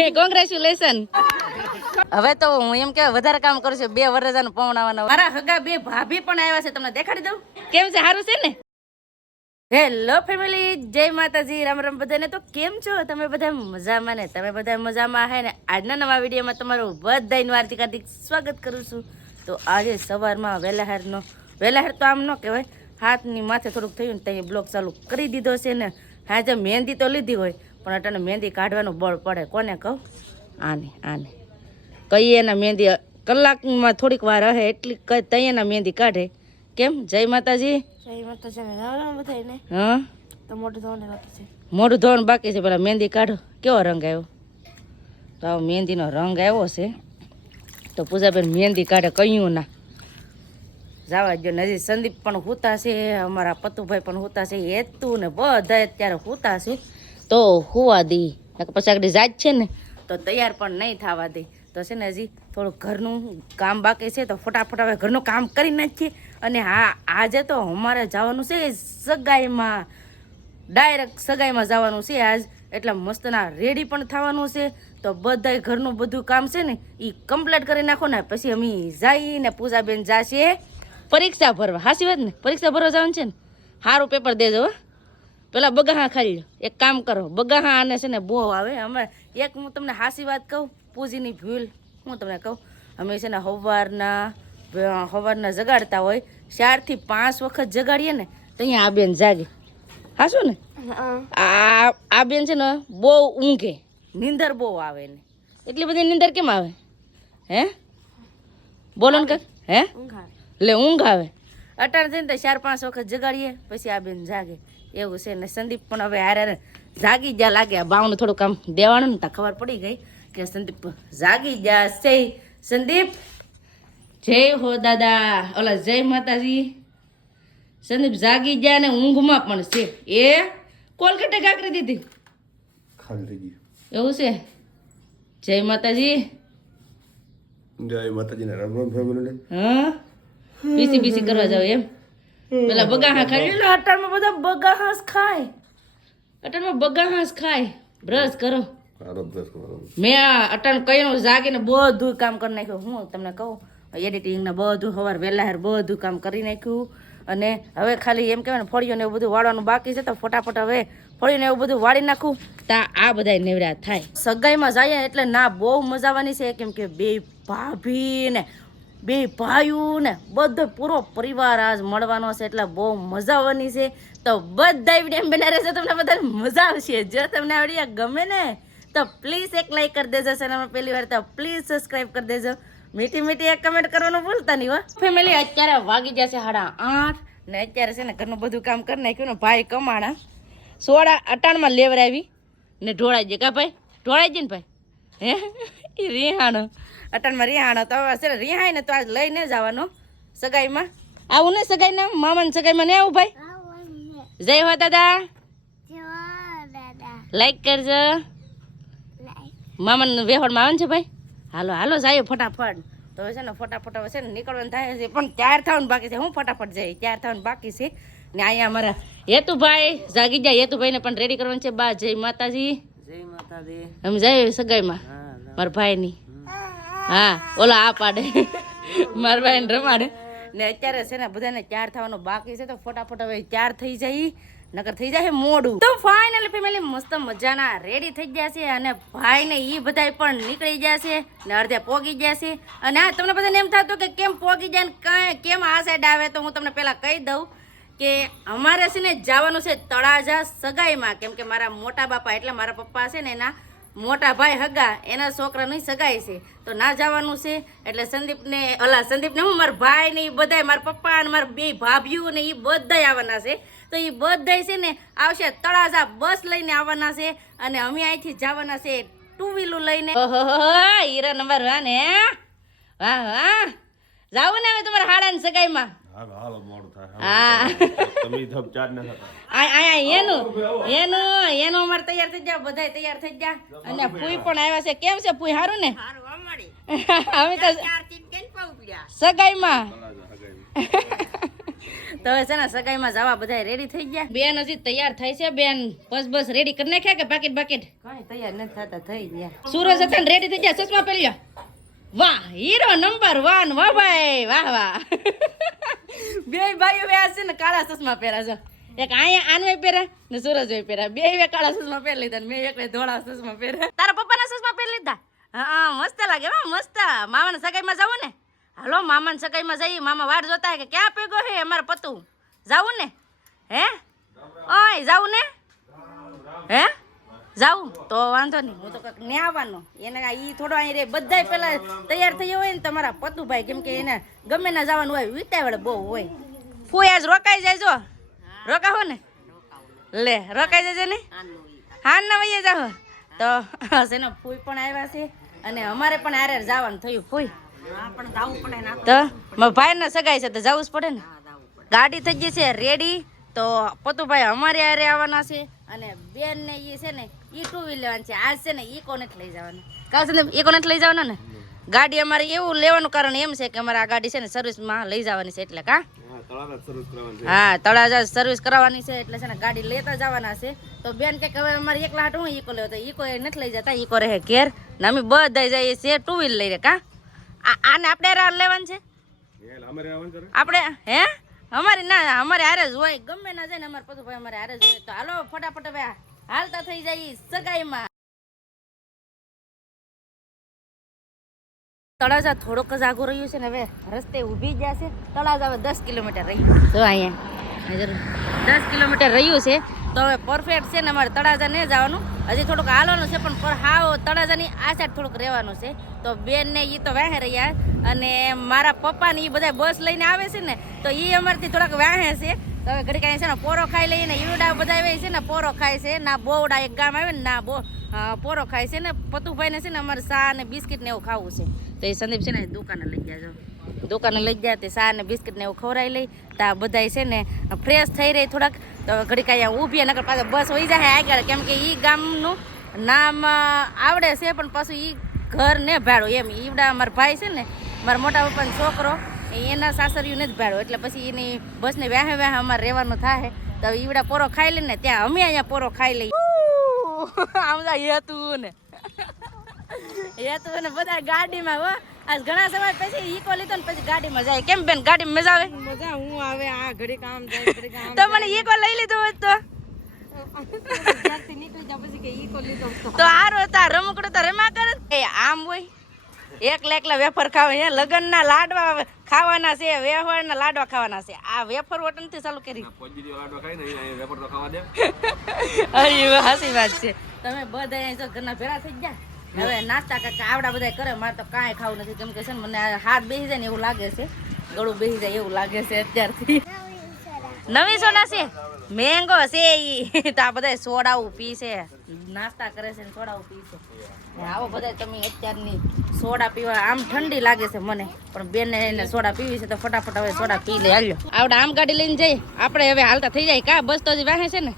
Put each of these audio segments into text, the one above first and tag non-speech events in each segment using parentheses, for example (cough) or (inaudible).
(laughs) Congratulation હવે તો હું એમ કે વધારે કામ કરું છું. બે વરજાનું પવણાવવાનું મારા હગા બે ભાભી પણ આવ્યા છે. તમને દેખાડી દઉં? કેમ છે? સારું છે ને? હેલો ફેમિલી જય માતાજી. રામ રામ. બધાને તો કેમ છો? તમે બધા મજામાં ને? તમે બધા મજામાં હે ને? આજના નવા વિડીયોમાં તમારું બધાનું હાર્દિક હાર્દિક સ્વાગત કરું છું. તો આજે સવારમાં વહેલાહારનો વહેલાહાર તો આમ ન કહેવાય. હાથની માથે થોડુંક થયું ને ત્યાં બ્લોક ચાલુ કરી દીધો છે ને? હા જે મહેંદી તો લીધી હોય. પણ અટાણે મહેંદી કાઢવાનું બળ પડે. કોને કહું? આને આને. કઈ એના મહેંદી કલાકમાં થોડીક વાર રહે એટલી કઈ તઈ એના મહેંદી કાઢે. કેમ? જય માતાજી. જય માતાજી. હા? તો બાકી છે. મોઢું ધોવાનું બાકી છે. પેલા મહેંદી કાઢો. કેવો રંગ આવ્યો? તો આવો મહેંદીનો રંગ આવ્યો છે. તો પૂજાબેન મહેંદી કાઢે કયું ના? જવા જો નજીક સંદીપ પણ હુતા છે. અમારા પતુભાઈ પણ હુતા છે. હેતુ ને બધા અત્યારે હુતા છે. તો હોવા દી નકર પછી આગળ જાત છે ને. તો તૈયાર પણ નહીં થવા દે. તો છે ને હજી થોડું ઘરનું કામ બાકી છે તો ફટાફટ હવે ઘરનું કામ કરી નાખીએ. અને હા આજે તો અમારે જવાનું છે સગાઈમાં. ડાયરેક્ટ સગાઈમાં જવાનું છે આજ. એટલે મસ્તના રેડી પણ થવાનું છે. તો બધાય ઘરનું બધું કામ છે ને એ કમ્પ્લીટ કરી નાખો ને પછી અમે જઈને પૂજાબેન જાશે. પરીક્ષા ભરવા. હાસી વાત ને? પરીક્ષા ભરવા જવાનું છે ને? સારું પેપર દેજો હો. પેલા બગાહા ખાલી લો એક કામ કરો બગાહા આને છે ને બહુ આવે. અમે એક હું તમને હાસી વાત કહું પૂજીની ભૂલ હું તમને કહું. અમે છે ને સવારના સવારના જગાડતા હોય ચારથી પાંચ વખત જગાડીએ ને તો અહીંયા આ બેન જાગે. હાશું ને? આ આ બેન છે ને બહુ ઊંઘે. નીંદર બહુ આવે ને એટલી બધી નીંદર કેમ આવે? હે? બોલો ને કાંઈક હે? એટલે ઊંઘ આવે. અટાણ થઈને તો ચાર પાંચ વખત જગાડીએ પછી આ બેન જાગે. એવું છે. ને સંદીપ પણ હવે હારે જાગી જ્યાં લાગે. આ બાવનું થોડું કામ દેવાનું ને ખબર પડી ગઈ કે સંદીપ જાગી જશે સંદીપ! જય હો દાદા. ઓલા જય માતાજી. સંદીપ જાગી ગયા ને ઊંઘમાં પણ છે. એ કોલકટે કાકરી દીધી? એવું છે. જય માતાજી. જય માતાજીને રામ રામ ફેમિલી હા? બીસી બીસી કરવા જાવ એમ? પેલા બગાહા ખાય. એટલે અટાણમાં બધા બગાહાસ ખાય. અટાણમાં બગાહાસ ખાય. બ્રશ કરો. મેં આ અટાણ કયો જાગીને બધું કામ કરી નાખ્યું. હું તમને કહું એડિટિંગને બધું સવાર વહેલા હેર બધું કામ કરી નાખ્યું. અને હવે ખાલી એમ કહેવાય ને ફળિયું ને એવું બધું વાળવાનું બાકી છે તો ફટાફટ હવે ફળિયું ને એવું બધું વાળી નાખું. તા આ બધા નેવડા થાય. સગાઈમાં જઈએ એટલે ના બહુ મજા આવવાની છે કેમ કે બે ભાભી ને બે ભાઈઓ ને બધો પૂરો પરિવાર આજ મળવાનો છે એટલે બહુ મજા આવવાની છે. તો બધા વીડિયો બના રહેશે તમને બધાને મજા આવશે. જો તમને આવડી ગમે ને, તો પ્લીઝ એક લાઈક કરી દેજો ચેનલમાં પહેલી વાર, તો પ્લીઝ સબસ્ક્રાઇબ કરી દેજો. મીઠી મીઠી એક કમેન્ટ કરવાનું ભૂલતા નહીં હો. ફેમિલી અત્યારે વાગી જશે સાડા આઠ ને અત્યારે છે ને ઘરનું બધું કામ કરી નાખ્યું ને ભાઈ કમાણા. સોડા અટાણમાં લેવરાવી ને ઢોળાઈ જાય કા ભાઈ? ઢોળાઈ જાય ભાઈ? હે એ રિહાણો અટાણમાં રિહાણો તો છે ને રિહાય ને તો આજ લઈને જવાનો સગાઈમાં. આવું ને સગાઈના? મામાની સગાઈમાં ને આવું ભાઈ? જય હો દાદા. લાઈક કરજો. મામાને વેહોડમાં આવે છે ભાઈ? હાલો હાલો, જાય ફટાફટ. તો છે ને ફટાફટ હવે છે ને નીકળવાનું થાય છે. પણ ત્યાર થવાનું બાકી છે. હું ફટાફટ જઈ. ત્યાર થવાનું બાકી છે. ને અહીંયા અમારા હેતુભાઈ જાગી જાય હેતુભાઈને પણ રેડી કરવાનું છે. બા, જય માતાજી. જય માતાજી. અમે જાય સગાઈમાં? મારા ભાઈની? હા ઓલા આ પાડે. મારા ભાઈને રમાડે. ને અત્યારે છે ને બધાને ચાર થવાનું બાકી છે તો ફટાફટ હવે ચાર થઈ જાય નકર થઈ જાય મોડું. તો ફાઇનલ ફેમિલી મસ્ત મજાના રેડી થઈ ગયા છે અને ભાઈ ને એ બધાય પણ નીકળી ગયા છે ને અડધે પોગી ગયા છે. અને આ તમને બધાને એમ થતું કે કેમ પોગી જાય ને કેમ આ સાઈડ આવે તો હું તમને પહેલા કહી દઉં. કે અમારે છે ને જવાનું છે તળાજા સગાઈમાં. કેમ કે મારા મોટા બાપા એટલે મારા પપ્પા છે ને એના મોટા ભાઈ હગા એના છોકરાની સગાઈ છે. તો ના જવાનું છે એટલે સંદીપને અલા સંદીપને હું મારા ભાઈ ને એ બધાય મારા પપ્પા અને મારા બે ભાભીઓ ને એ બધાય આવવાના છે. તો એ બધાય છે ને આવશે તળાજા બસ લઈને આવવાના છે અને અમે અહીંથી જવાના છે ટુ વ્હીલું લઈને. ઓહો હીરો નંબર વન હે? વાહ વાહ. જાવું ને હવે તમારા હાડાની સગાઈમાં. હાલો હાલો મોડું. હા. તમે ના આ- એનું એનું એનું અમારે તૈયાર થઈ ગયા બધાય તૈયાર થઈ ગયા અને ફૂઈ પણ આવ્યા છે. કેમ છે ફૂઈ? સારું ને? (laughs) અમે તો સગાઈમાં. (laughs) તો છે ને સગાઈમાં જવા બધા રેડી થઈ ગયા. બેન હજી તૈયાર થાય છે બેન. બસ બસ રેડી કરી નાખ્યા કે પાકીટ બાકીટ તોય તૈયાર નથી થતા થઈ ગયા. સુરજ હતા રેડી થઈ ગયા ચશ્મા પહેરી વાહ હીરો નંબર વન વાહ ભાઈ વાહ વાહ. (laughs) બે ભાઈઓ વ્યા છે ને કાળા ચશ્મા પહેરા છે. એક અહીંયા આનવે પહેરે ને સુરજ હોય પહેરે. બે બે કાળા ચશ્મા પહેરી લીધા મેં એક ધોળા ચશ્મા પહેર્યા તારા પપ્પાના ચશ્મા પહેરી લીધા? હા મસ્ત લાગે વા મસ્ત. મામાના સગાઈમાં જવું ને? હાલો મામાના સગાઈમાં જઈએ. મામા વાટ જોતા હે કે ક્યાં પેગો હે અમારે પતું? જાવું ને? હે? ઓય જાવું ને? હે? જાવું તો વાંધો નહીં. હું તો કંઈક ને આવવાનો એને એ થોડો અહીં રે બધા પેલા તૈયાર થઈ હોય ને તમારા પતુભાઈ, કેમ કે એને ગમે ના જવાનું હોય વિતાવડે બહુ હોય. ફૂ આજ રોકાઈ જાય જો. રોકાવો ને? લે, રોકાઈ જજે ને? હા ના વઈએ જાઓ તો એનો ફૂઈ પણ આવ્યા છે અને અમારે પણ આરે જવાનું થયું ફૂઈ. તો મારા ભાઈના સગાઈ છે તો જવું જ પડે ને? ગાડી થઈ ગઈ છે, રેડી. તો પતુભાઈ અમારે આરે આવવાના છે. અને બેન ને એ છે ને ઈ ટુ વ્હીલ લેવાની છે. આજ છે ને ઈ કોને લઈ જવાનું? કાલ છે ને ઈ કોને લઈ જવાના ને? ગાડી અમારે એવું લેવાનું કારણ એમ છે કે અમારે આ ગાડી છે ને સર્વિસમાં લઈ જવાની છે એટલે કા? હા તળાજા સર્વિસ કરાવવાની છે. એટલે છે ને ગાડી લેતા જવાના છે. તો બેન કે હવે અમારે એકલા હાટ હું ઈકો લેવો? ઈકો એ નથી લઈ જતા ઈકો રહે ઘેર. ને અમે બધા જઈએ છીએ ટુ વ્હીલ લઈને કા? આ આને આપણે લેવાનું છે? આપણે હે? અમારે ના, અમારે હારે જ હોય. ગમે ના જાય ને અમારે પતું ભાઈ અમારે હારે જ હોય. તો હાલો, ફટાફટ હવે હાલતા થઈ જાય સગાઈમાં. તળાજા થોડોક જ આગું રહ્યું છે ને હવે રસ્તે ઊભી ગયા છે. તળાજા હવે દસ કિલોમીટર રહ્યું જો અહીંયા દસ કિલોમીટર રહ્યું છે. તો હવે પરફેક્ટ છે ને અમારે તળાજા નહીં જવાનું. હજી થોડુંક હાલવાનું છે, પણ પર હાવ તળાજાની આ સાઈડ થોડુંક રહેવાનું છે. તો બેનને એ તો વાહે રહ્યા. અને મારા પપ્પાને એ બધા બસ લઈને આવે છે ને, તો એ અમારથી થોડાક વાહે છે. તો હવે ઘડી કાંઈ છે ને પોરો ખાઈ લઈને ઈવડા બધા છે ને પોરો ખાય છે. ના બોવડા એક ગામ આવે ને, ના બો પોરો ખાય છે ને. પતુભાઈને છે ને અમારે ચા ને બિસ્કિટ ને એવું ખાવું છે. તો એ સંદીપ છે ને દુકાને લઈ ગયા જો. દુકાને લઈ ગયા તે ચા ને બિસ્કિટ ને એવું ખવડાવી લઈ. તો આ બધાય છે ને, ફ્રેશ થઈ રહી થોડાક. તો ઘડીક અહીંયા ઊભી નકર પાછા બસ હોઈ જાય આગળ. કેમ કે એ ગામનું નામ આવડે છે પણ પાછું એ ઘર ને ભાડું એમ. ઈવડા અમારા ભાઈ છે ને મારા મોટા પપ્પાનો છોકરો એના સાસરિયું નથી ભાડું. એટલે પછી એની બસને વ્યાહે વ્યાહે અમારે રહેવાનું થાય તો ઈવડા પોરો ખાઈ લે ને ત્યાં અમે અહીંયા પોરો ખાઈ લઈએ. આમ તો હેતું ને હેતું ને બધા ગાડીમાં હો. આજ ઘણા સમય પછી ઈકો લીધો ને પછી ગાડીમાં જાય. કેમ બેન ગાડીમાં મજા આવે? મજા હું આવે આ ઘડી કામ જાય ઘડી કામ તો મને ઈકો લઈ લીધો હોત તો. તો. આરો તા રમકડો તો રમા કરે એ આમ હોય. એકલા એકલા વેફર ખાવે હે લગનના લાડવા ખાવાના છે વેફરના લાડવા ખાવાના છે. આ વેફર વટનથી ચાલુ કરી. અરે હાસી વાત છે. તમે બધા ઘરના ભેરા થઈ ગયા? હવે નાસ્તા કાકા આવડા બધા કરે મારે તો કાંઈ ખાવું નથી. કેમ કે છે ને મને હાથ બેસી જાય ને એવું લાગે છે. ગળું બેસી જાય એવું લાગે છે અત્યારથી. નવી સોડા છે? મેંગો છે ઈ. તો આ બધા સોડાવું પી છે નાસ્તા કરે છે ને સોડાવું પી છે આવો બધા તમે અત્યારની સોડા પીવા. આમ ઠંડી લાગે છે મને. પણ બેન એને સોડા પીવી છે તો ફટાફટ હવે સોડા પી લે. હાલ્યો. આવડે આમ ગાડી લઈને જઈએ આપણે હવે હાલતા થઈ જાય. કા બસ તો જ વાહે છે ને?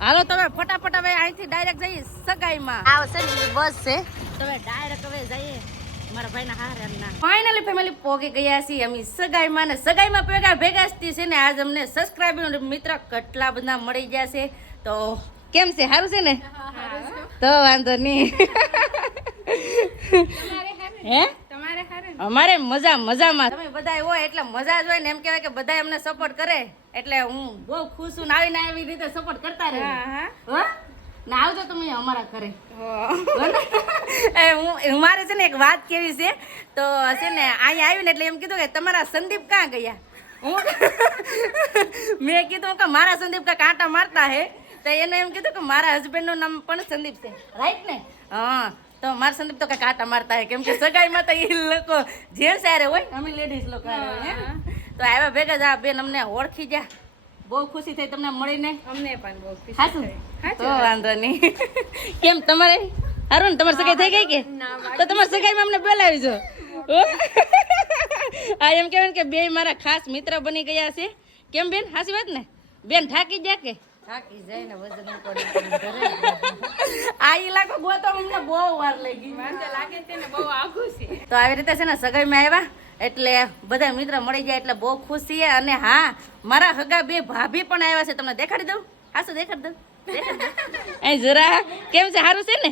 હાલો તમે ફટાફટ હવે અહીંથી ડાયરેક્ટ જઈએ સગાઈમાં. ને ઈ બસ છે. તમે ડાયરેક્ટ હવે જઈએ. મારા ભાઈના હારે ના ફાઇનલી ફેમિલી પોગી ગયા છીએ અમે સગાઈમાં ને સગાઈમાં ભેગા ભેગા જ છે ને આજ અમને સબસ્ક્રાઈબર મિત્ર કેટલા બધા મળી ગયા છે. તો કેમ છે? સારું છે ને? તો વાંધો નહીં. (laughs) હે? અમારે મજા મજામાં. તમે બધા હોય એટલે મજા જ હોય ને એમ કહેવાય કે બધા અમને સપોર્ટ કરે. એટલે હું બહુ ખુશ છું ને આવીને આવી રીતે સપોર્ટ કરતા રહે. હા ને આવજો તમે અમારા ઘરે. એ હું મારે છે ને એક વાત કેવી છે? તો છે ને અહીંયા આવ્યું ને એટલે એમ કીધું કે તમારા સંદીપ ક્યાં ગયા? હું (laughs) મેં કીધું કે મારા સંદીપ કાંઈક કાંટા મારતા હે. તો એને એમ કીધું કે મારા હસબન્ડનું નામ પણ સંદીપ છે. રાઈટ ને? હા. તો મારા સંદીપ તો કાંઈક કાંટા મારતા હોય. કેમ કે સગાઈમાં તો એ લોકો જેન્ટ્સ આરે હોય અમે લેડીઝ લોકો હે. તો આવ્યા ભેગા જ આ બેન અમને ઓળખી ગયા. બહુ ખુશી થઈ તમને મળીને. અમને પણ બહુ ખુશી હાચું તો વાંધો નહીં. કેમ તમારે? હારું ને તમારે સગાઈ થઈ ગઈ કે? તો તમારી સગાઈમાં અમને બોલાવી જો? આ એમ કહેવાય કે બે મારા ખાસ મિત્ર બની ગયા છે. કેમ બેન? હાસી વાત ને? બેન થાકી ગયા કે? થાકી જાય ને વજન આ ઇલાકો ગોતો અમને બહુ વાર લઈ લાગે છે ને બહુ આઘું છે. તો આવી રીતે છે ને સગાઈમાં આવ્યા એટલે બધા મિત્ર મળી જાય એટલે બહુ ખુશ છીએ. અને હા મારા હગા બે ભાભી પણ આવ્યા છે. તમને દેખાડી દઉં? હા શું દેખાડી દઉં? અહીં જરા કેમ છે? સારું છે ને?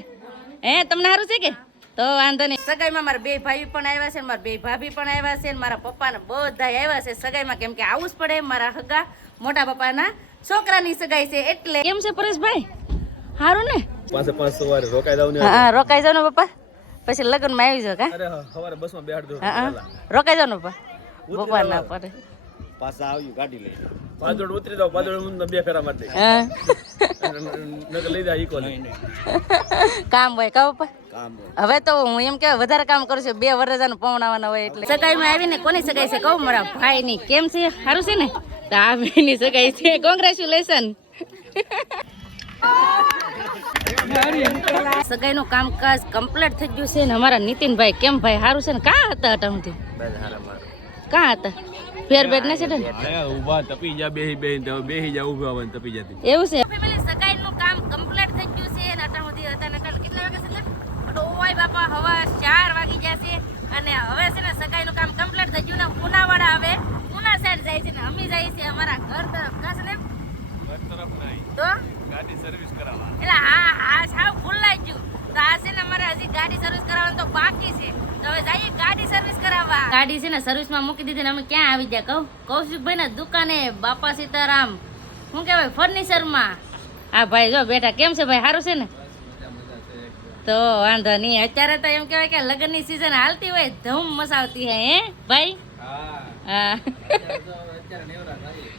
હે તમને સારું છે કે? તો વાંધો નહીં. સગાઈમાં મારા બે ભાઈ પણ આવ્યા છે મારા બે ભાભી પણ આવ્યા છે મારા પપ્પાને બધા આવ્યા છે સગાઈમાં કેમ કે આવવું જ પડે મારા હગા મોટા પપ્પાના. છોકરાની સગાઈ છે એટલે કેમ છે પરેશભાઈ? સારું ને? પાસે પાંચ સવારે રોકાઈ જાવ ને હા રોકાઈ જાવ ને પપ્પા? પછી લગ્નમાં આવી જાવ કા? અરે સવારે બસમાં બેહાડ દો હા. રોકાઈ જાવ ને પપ્પા? પપ્પા ના પડે પાછા આવ્યું ગાડી લઈ પાદળ ઉતરી જાવ પાદળ હું બે ફેરા મારી હા. લઈ જાય ઈકો કામ હોય કા પપ્પા? હવે તો હું એમ કે વધારે કામ કરું છું બે વરજાનું આવવાના હોય એટલે. સગાઈમાં આવીને કોની સગાઈ છે? કહું મારા ભાઈ ની કેમ છે? સારું છે ને? આ બેની સગાઈ છે કોંગ્રેચ્યુલેશન સગાઈનું કામકાજ કમ્પ્લીટ થઈ ગયું છે ને અમારા નીતિનભાઈ કેમ ભાઈ સારું છે ને કાં હતા અટાણથી કા હતા ફેર બેટ ને છે ને ઊભા તપી જા બેહી બેહી તો બેહી જા ઊભા આવવાનું તપી જતી એવું છે સગાઈ સગાઈનું કામ કમ્પ્લીટ થઈ ગયું છે ને અટાણ સુધી હતા ને કેટલા વાગે છે ને ઓય બાપા હવા ચાર વાગી જશે અને હવે છે ને સગાઈનું કામ કમ્પ્લીટ થઈ ગયું ને ઉનાવાળા હવે ઉના જાય છે ને અમે જાય છે અમારા ઘર તરફ. કા તરફ ને તો? ગાડી સર્વિસ કરાવવા એટલે હા હા સાવ ભૂલાઈ ગયું. તો આ છે ને અમારે હજી ગાડી સર્વિસ કરાવવાનું તો બાકી છે. તો હવે જઈએ ગાડી સર્વિસ કરાવવા. ગાડી છે ને સર્વિસમાં મૂકી દીધી ને અમે ક્યાં આવી ગયા કહું? કૌશિકભાઈ ના દુકાને બાપા સીતારામ. શું કહેવાય ફર્નિચરમાં હા ભાઈ જો બેટા કેમ છે ભાઈ? સારું છે ને? તો વાંધો નહીં. અત્યારે તો એમ કહેવાય કે લગ્નની સિઝન હાલતી હોય ધૂમ મસાવતી હે હે? ભાઈ? હા.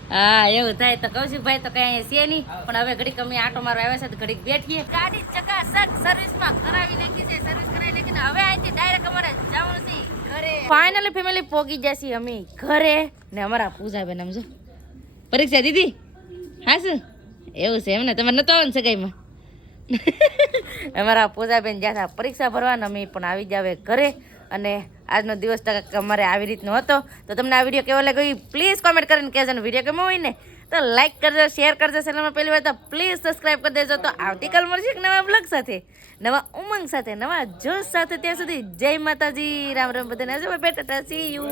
હા, એવું થાય તો કૌશિકભાઈ તો કઈ અહીંયા છે નહીં. પણ હવે ઘડીક અમે આટો મારો આવ્યા છે તો ઘડીક બેઠીએ. ગાડી ચકાસક સર્વિસમાં કરાવી નાખી સર્વિસ ને હવે અહીંથી ડાયરેક્ટ અમારે જવાનું છે. ઘરે. ફાઇનલી ફેમિલી પોગી જશે અમે. ઘરે. ને અમારા પૂજાબેન આમ જો. પરીક્ષા દીધી? હા શું? એવું છે એમને તમે નતો આવવાનું સગાઈમાં? (laughs) અમારા પૂજાબેન જ્યાં પરીક્ષા ભરવાના, અમે પણ આવી જાવે ઘરે. અને આજનો દિવસ તક અમારે આવી રીતનો હતો. તો તમને આ વીડિયો કેવો લાગ્યો એ પ્લીઝ કોમેન્ટ કરીને કહેજો ને વીડિયો કેવો હોય ને, તો લાઈક કરજો શેર કરજો ચેનલમાં પહેલી વાર તો પ્લીઝ સબસ્ક્રાઈબ કરી દેજો. તો આવતીકાલ મળશે એક નવા બ્લોગ સાથે, નવા ઉમંગ સાથે, નવા જોશ સાથે. ત્યાં સુધી જય માતાજી, રામ રામ બધાને. જો બેટા સી યુ